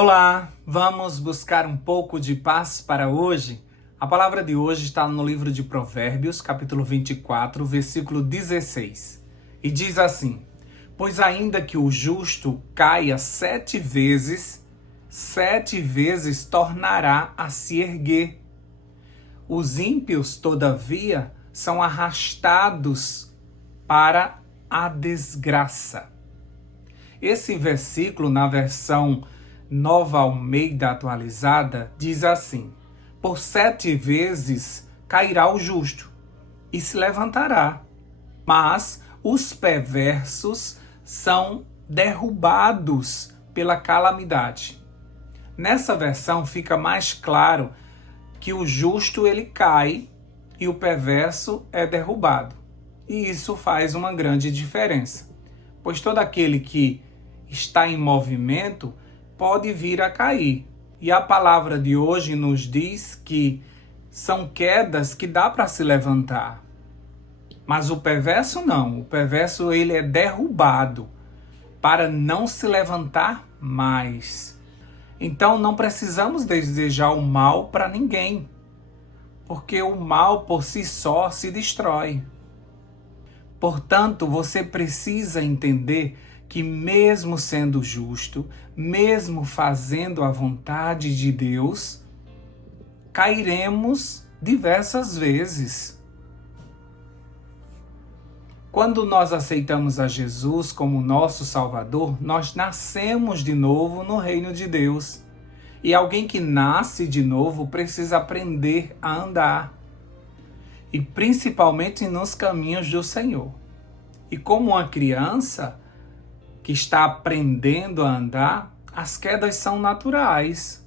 Olá, vamos buscar um pouco de paz para hoje? A palavra de hoje está no livro de Provérbios, capítulo 24, versículo 16. E diz assim: Pois ainda que o justo caia 7 vezes tornará a se erguer. Os ímpios, todavia, são arrastados para a desgraça. Esse versículo, na versão Nova Almeida Atualizada, diz assim: Por 7 vezes cairá o justo e se levantará, mas os perversos são derrubados pela calamidade. Nessa versão fica mais claro que o justo ele cai e o perverso é derrubado. E isso faz uma grande diferença, pois todo aquele que está em movimento pode vir a cair. E a palavra de hoje nos diz que são quedas que dá para se levantar. Mas o perverso não. O perverso ele é derrubado para não se levantar mais. Então não precisamos desejar o mal para ninguém, porque o mal por si só se destrói. Portanto, você precisa entender que mesmo sendo justo, mesmo fazendo a vontade de Deus, cairemos diversas vezes. Quando nós aceitamos a Jesus como nosso Salvador, nós nascemos de novo no reino de Deus. E alguém que nasce de novo precisa aprender a andar, e principalmente nos caminhos do Senhor. E como uma criança que está aprendendo a andar, as quedas são naturais.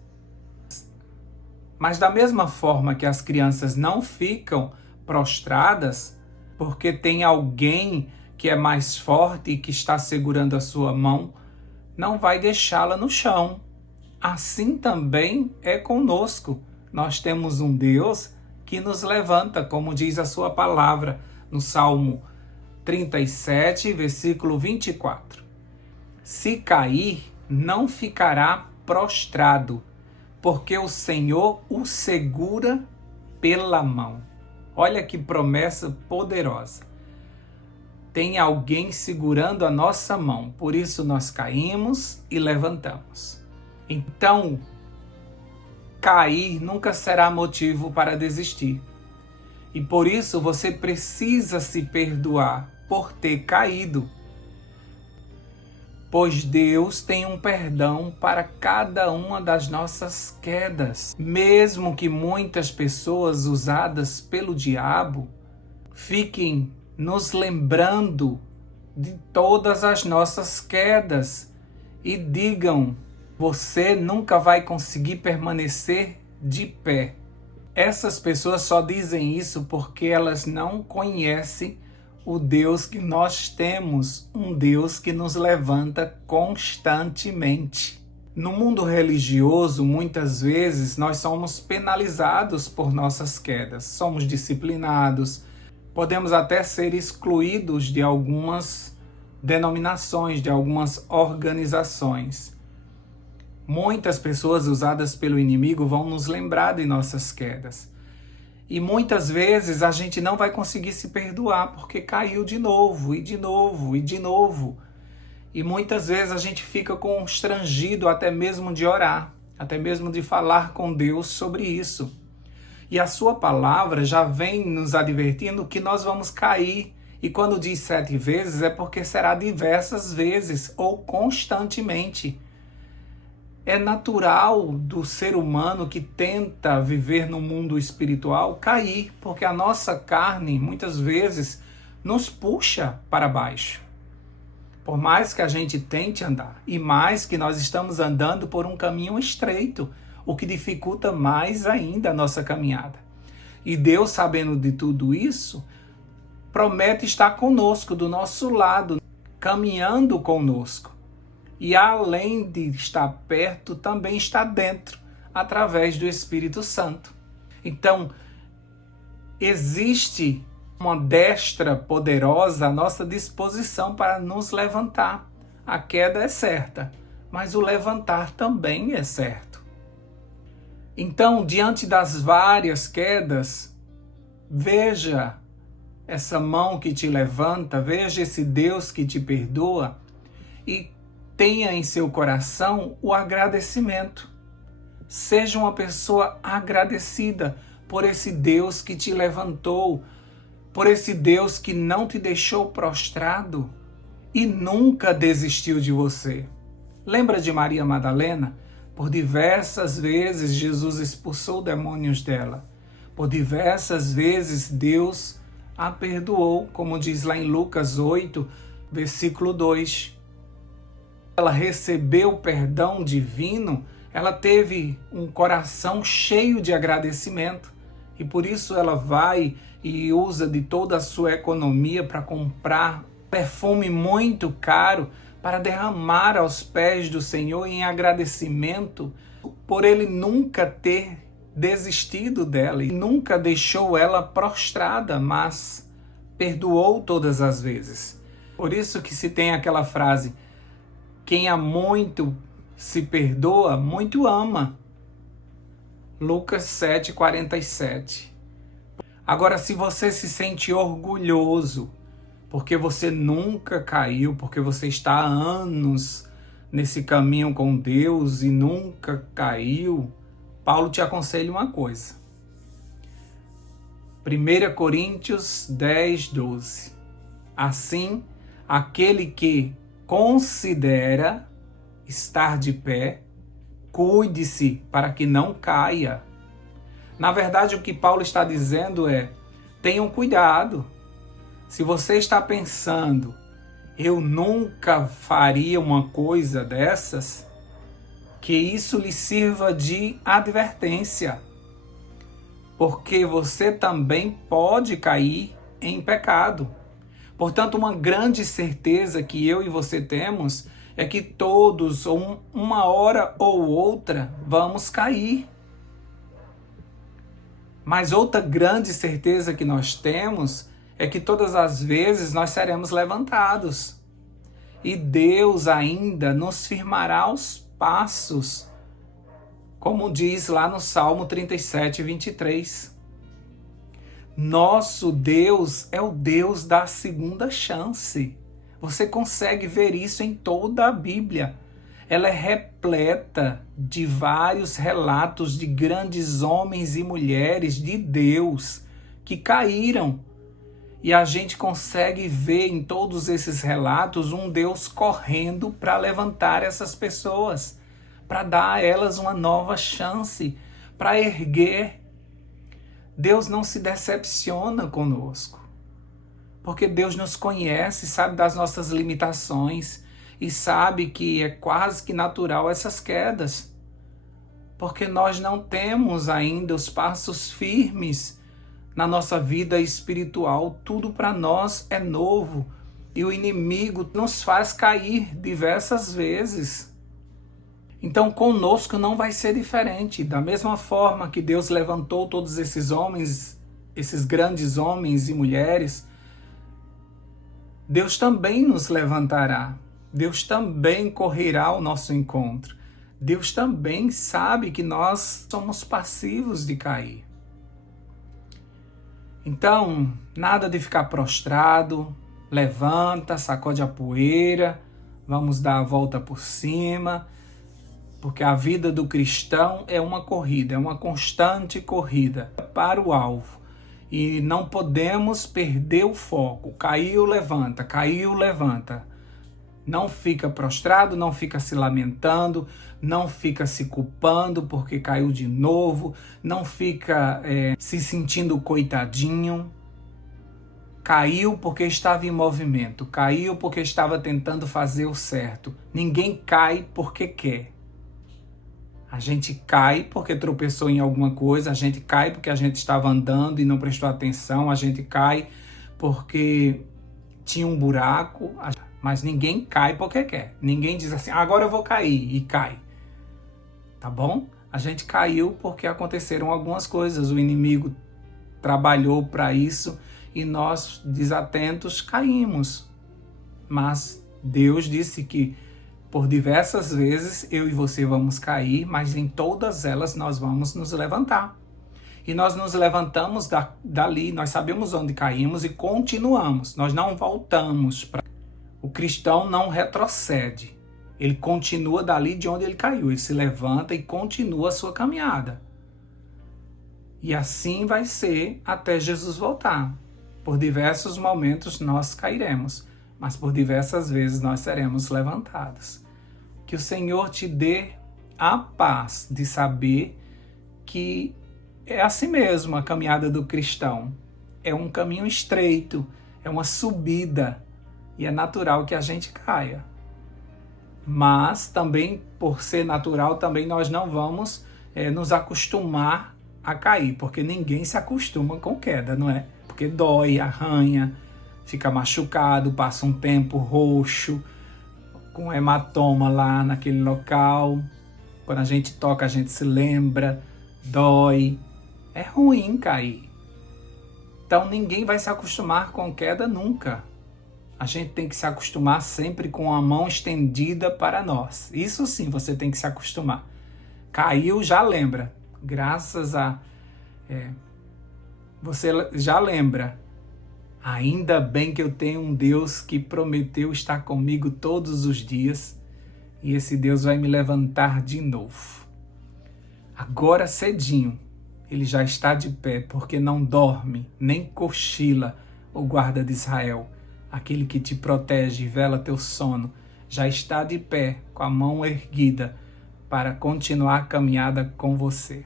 Mas da mesma forma que as crianças não ficam prostradas, porque tem alguém que é mais forte e que está segurando a sua mão, não vai deixá-la no chão. Assim também é conosco. Nós temos um Deus que nos levanta, como diz a sua palavra no Salmo 37, versículo 24. Se cair, não ficará prostrado, porque o Senhor o segura pela mão. Olha que promessa poderosa. Tem alguém segurando a nossa mão, por isso nós caímos e levantamos. Então, cair nunca será motivo para desistir. E por isso você precisa se perdoar por ter caído. Pois Deus tem um perdão para cada uma das nossas quedas. Mesmo que muitas pessoas usadas pelo diabo fiquem nos lembrando de todas as nossas quedas e digam: você nunca vai conseguir permanecer de pé. Essas pessoas só dizem isso porque elas não conhecem o Deus que nós temos, um Deus que nos levanta constantemente. No mundo religioso, muitas vezes, nós somos penalizados por nossas quedas, somos disciplinados, podemos até ser excluídos de algumas denominações, de algumas organizações. Muitas pessoas usadas pelo inimigo vão nos lembrar de nossas quedas. E muitas vezes a gente não vai conseguir se perdoar porque caiu de novo, e de novo, e de novo. E muitas vezes a gente fica constrangido até mesmo de orar, até mesmo de falar com Deus sobre isso. E a sua palavra já vem nos advertindo que nós vamos cair. E quando diz 7 vezes é porque será diversas vezes ou constantemente. É natural do ser humano que tenta viver no mundo espiritual cair, porque a nossa carne muitas vezes nos puxa para baixo. Por mais que a gente tente andar, e mais que nós estamos andando por um caminho estreito, o que dificulta mais ainda a nossa caminhada. E Deus, sabendo de tudo isso, promete estar conosco, do nosso lado, caminhando conosco. E além de estar perto, também está dentro, através do Espírito Santo. Então, existe uma destra poderosa à nossa disposição para nos levantar. A queda é certa, mas o levantar também é certo. Então, diante das várias quedas, veja essa mão que te levanta, veja esse Deus que te perdoa e tenha em seu coração o agradecimento. Seja uma pessoa agradecida por esse Deus que te levantou, por esse Deus que não te deixou prostrado e nunca desistiu de você. Lembra de Maria Madalena? Por diversas vezes Jesus expulsou demônios dela. Por diversas vezes Deus a perdoou, como diz lá em Lucas 8, versículo 2. Ela recebeu o perdão divino, ela teve um coração cheio de agradecimento e por isso ela vai e usa de toda a sua economia para comprar perfume muito caro para derramar aos pés do Senhor em agradecimento por Ele nunca ter desistido dela e nunca deixou ela prostrada, mas perdoou todas as vezes. Por isso que se tem aquela frase: quem há muito se perdoa, muito ama. Lucas 7,47. Agora, se você se sente orgulhoso porque você nunca caiu, porque você está há anos nesse caminho com Deus e nunca caiu, Paulo te aconselha uma coisa. 1 Coríntios 10, 12. Assim, aquele que considera estar de pé, cuide-se para que não caia. Na verdade, o que Paulo está dizendo é: tenham cuidado. Se você está pensando, eu nunca faria uma coisa dessas, que isso lhe sirva de advertência, porque você também pode cair em pecado. Portanto, uma grande certeza que eu e você temos é que todos, uma hora ou outra, vamos cair. Mas outra grande certeza que nós temos é que todas as vezes nós seremos levantados. E Deus ainda nos firmará os passos, como diz lá no Salmo 37, 23. Nosso Deus é o Deus da segunda chance. Você consegue ver isso em toda a Bíblia. Ela é repleta de vários relatos de grandes homens e mulheres de Deus que caíram. E a gente consegue ver em todos esses relatos um Deus correndo para levantar essas pessoas, para dar a elas uma nova chance, para erguer. Deus não se decepciona conosco, porque Deus nos conhece, sabe das nossas limitações e sabe que é quase que natural essas quedas, porque nós não temos ainda os passos firmes na nossa vida espiritual. Tudo para nós é novo e o inimigo nos faz cair diversas vezes. Então conosco não vai ser diferente. Da mesma forma que Deus levantou todos esses homens, esses grandes homens e mulheres, Deus também nos levantará. Deus também correrá ao nosso encontro. Deus também sabe que nós somos passivos de cair. Então, nada de ficar prostrado, levanta, sacode a poeira, vamos dar a volta por cima, porque a vida do cristão é uma corrida, é uma constante corrida para o alvo. E não podemos perder o foco. Caiu, levanta, caiu, levanta. Não fica prostrado, não fica se lamentando, não fica se culpando porque caiu de novo, não fica se sentindo coitadinho. Caiu porque estava em movimento, caiu porque estava tentando fazer o certo. Ninguém cai porque quer. A gente cai porque tropeçou em alguma coisa, a gente cai porque a gente estava andando e não prestou atenção, a gente cai porque tinha um buraco. Mas ninguém cai porque quer. Ninguém diz assim, agora eu vou cair, e cai. Tá bom? A gente caiu porque aconteceram algumas coisas. O inimigo trabalhou para isso e nós, desatentos, caímos. Mas Deus disse que Por diversas vezes eu e você vamos cair, mas em todas elas nós vamos nos levantar. E nós nos levantamos dali, nós sabemos onde caímos e continuamos. Nós não voltamos para... O cristão não retrocede. Ele continua dali de onde ele caiu. Ele se levanta e continua a sua caminhada. E assim vai ser até Jesus voltar. Por diversos momentos nós cairemos, mas por diversas vezes nós seremos levantados. Que o Senhor te dê a paz de saber que é assim mesmo a caminhada do cristão. É um caminho estreito, é uma subida, e é natural que a gente caia. Mas também, por ser natural, também nós não vamos nos acostumar a cair, porque ninguém se acostuma com queda, não é? Porque dói, arranha, fica machucado, passa um tempo roxo, com hematoma lá naquele local. Quando a gente toca, a gente se lembra, dói. É ruim cair. Então ninguém vai se acostumar com queda nunca. A gente tem que se acostumar sempre com a mão estendida para nós. Isso sim, você tem que se acostumar. Caiu, já lembra. Graças a... você já lembra. Ainda bem que eu tenho um Deus que prometeu estar comigo todos os dias. E esse Deus vai me levantar de novo. Agora cedinho, ele já está de pé, porque não dorme, nem cochila o guarda de Israel. Aquele que te protege e vela teu sono, já está de pé, com a mão erguida, para continuar a caminhada com você.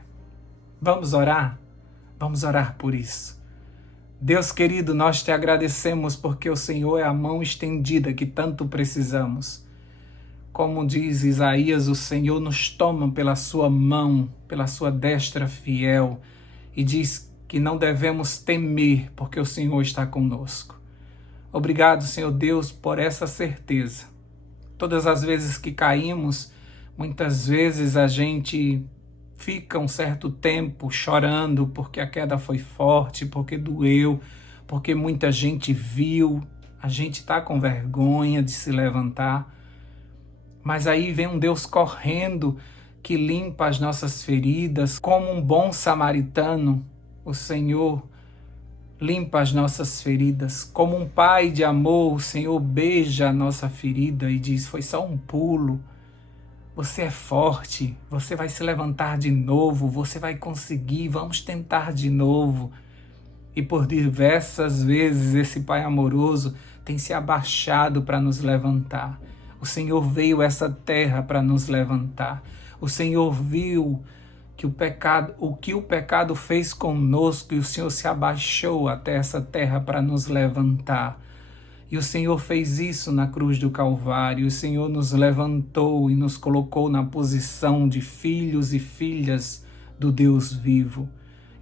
Vamos orar? Vamos orar por isso. Deus querido, nós te agradecemos porque o Senhor é a mão estendida que tanto precisamos. Como diz Isaías, o Senhor nos toma pela sua mão, pela sua destra fiel, e diz que não devemos temer porque o Senhor está conosco. Obrigado, Senhor Deus, por essa certeza. Todas as vezes que caímos, muitas vezes a gente fica um certo tempo chorando porque a queda foi forte, porque doeu, porque muita gente viu. A gente está com vergonha de se levantar. Mas aí vem um Deus correndo que limpa as nossas feridas. Como um bom samaritano, o Senhor limpa as nossas feridas. Como um pai de amor, o Senhor beija a nossa ferida e diz, foi só um pulo. Você é forte, você vai se levantar de novo, você vai conseguir, vamos tentar de novo. E por diversas vezes esse Pai amoroso tem se abaixado para nos levantar. O Senhor veio a essa terra para nos levantar. O Senhor viu que o que o pecado fez conosco e o Senhor se abaixou até essa terra para nos levantar. E o Senhor fez isso na cruz do Calvário. O Senhor nos levantou e nos colocou na posição de filhos e filhas do Deus vivo.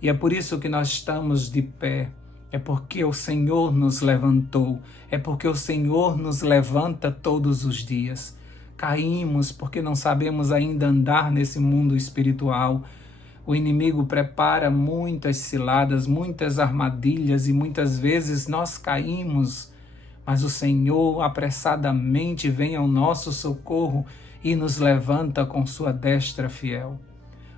E é por isso que nós estamos de pé. É porque o Senhor nos levantou. É porque o Senhor nos levanta todos os dias. Caímos porque não sabemos ainda andar nesse mundo espiritual. O inimigo prepara muitas ciladas, muitas armadilhas e muitas vezes nós caímos. Mas o Senhor apressadamente vem ao nosso socorro e nos levanta com sua destra fiel.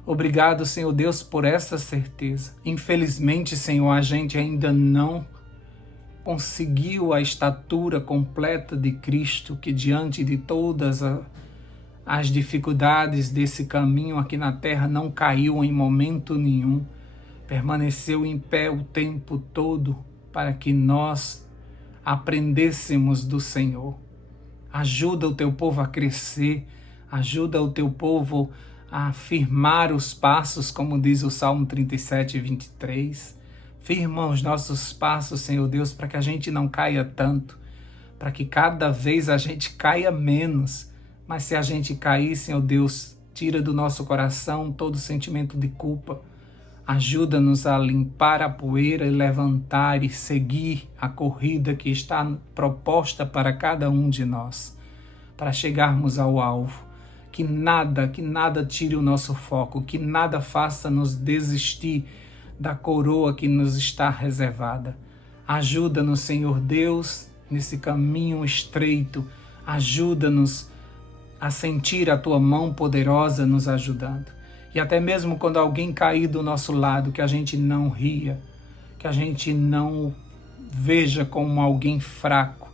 Obrigado, Senhor Deus, por essa certeza. Infelizmente, Senhor, a gente ainda não conseguiu a estatura completa de Cristo, que diante de todas as dificuldades desse caminho aqui na terra não caiu em momento nenhum. Permaneceu em pé o tempo todo para que nós aprendêssemos do Senhor. Ajuda o teu povo a crescer, ajuda o teu povo a firmar os passos, como diz o Salmo 37, 23. Firma os nossos passos, Senhor Deus, para que a gente não caia tanto, para que cada vez a gente caia menos. Mas se a gente cair, Senhor Deus, tira do nosso coração todo sentimento de culpa. Ajuda-nos a limpar a poeira e levantar e seguir a corrida que está proposta para cada um de nós, para chegarmos ao alvo. Que nada tire o nosso foco, que nada faça nos desistir da coroa que nos está reservada. Ajuda-nos, Senhor Deus, nesse caminho estreito. Ajuda-nos a sentir a tua mão poderosa nos ajudando. E até mesmo quando alguém cair do nosso lado, que a gente não ria, que a gente não veja como alguém fraco,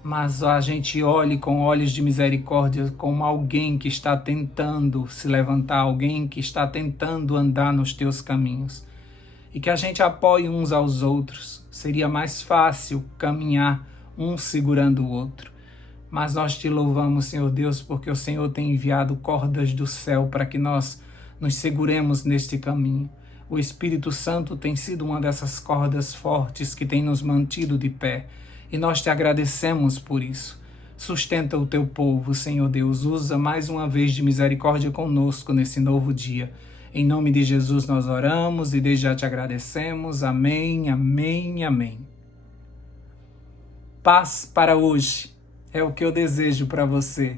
mas a gente olhe com olhos de misericórdia como alguém que está tentando se levantar, alguém que está tentando andar nos teus caminhos. E que a gente apoie uns aos outros. Seria mais fácil caminhar um segurando o outro. Mas nós te louvamos, Senhor Deus, porque o Senhor tem enviado cordas do céu para que nós nos seguremos neste caminho. O Espírito Santo tem sido uma dessas cordas fortes que tem nos mantido de pé. E nós te agradecemos por isso. Sustenta o teu povo, Senhor Deus. Usa mais uma vez de misericórdia conosco nesse novo dia. Em nome de Jesus nós oramos e desde já te agradecemos. Amém, amém, amém. Paz para hoje é o que eu desejo para você.